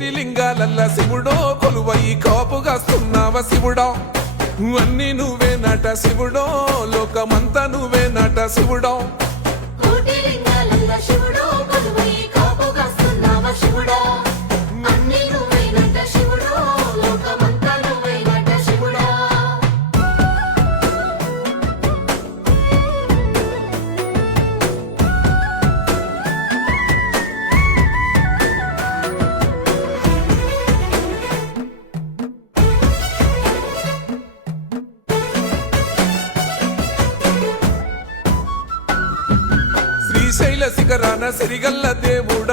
కోటి లింగాలల్ల శివుడో కొలువయి కాపుగాస్తున్నావ శివుడా అన్ని నువ్వే నట శివుడో లోకమంతా నువ్వే నట శివుడో కోటి లింగాలల్ల శివుడో కొలువయి కాపుగాస్తున్నావ శివుడా అన్ని నువ్వే నట శివుడో లోకమంతా నువ్వే నట శివుడా శ్రీశైల శిఖరాన సిరిగల్ల దేవుడ